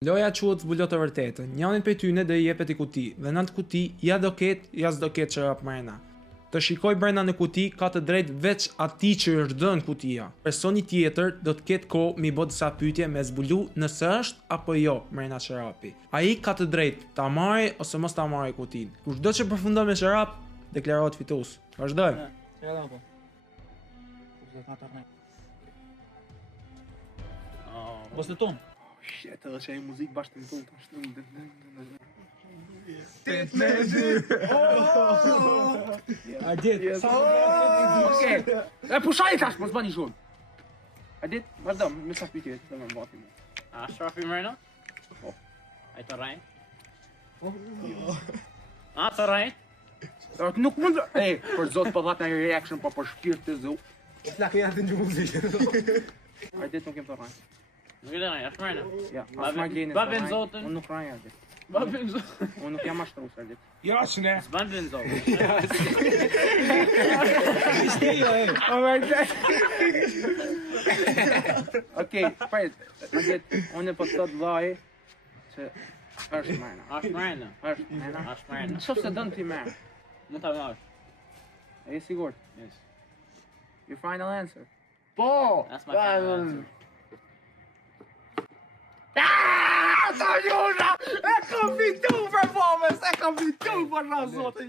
Loja quhet zbulot të vërtetën. Njërin prej tyne do i jepet i kuti, dhe nën kuti ja do ket, ja s'do ket çorap mrena. Të shikoj brenda në kuti ka të drejtë veç atij që është dhënë kutia. Personi tjetër do të ketë kohë mi bë disa pyetje me zbulu nëse është apo jo mrena çorapi. Ai ka të drejtë ta marrë ose mos ta marrë kutinë. Kushdo që përfundon me çorap, deklarohet fitues. Vazhdojmë. Ose ton. Shit, edhe që e muzikë bashkë të tonë. A gjet. Okej. E pushaj tash, mos bani shumë. A dit, vazhdo, me sa pyetje të më mbati. A shofi mrena? Po. Ai të rrej? A të rrej? Nuk mund, për zot po dhat një reaction, po për shpirt të zu. Flak janë të një muzikë. A dit nuk kem të rrej. Nuk e rrej, është mrena. Ja, as ma gjeni. Ba ben zotën. Unë nuk rrej a dit. Ba ben zotën. Unë nuk jam ashtrus a dit. Ja, shne. S'ban ben zotën. Okej, prit, a dit, unë po të thot vllai që është mrena. Është mrena. Është mrena. Është mrena. Nëse se dën ti merr. Mund ta marrësh. E sigurt? Yes. Your final answer. Po! That's my final answer. Ta jona! E kam fitu performance! E kam fitu për na zotë!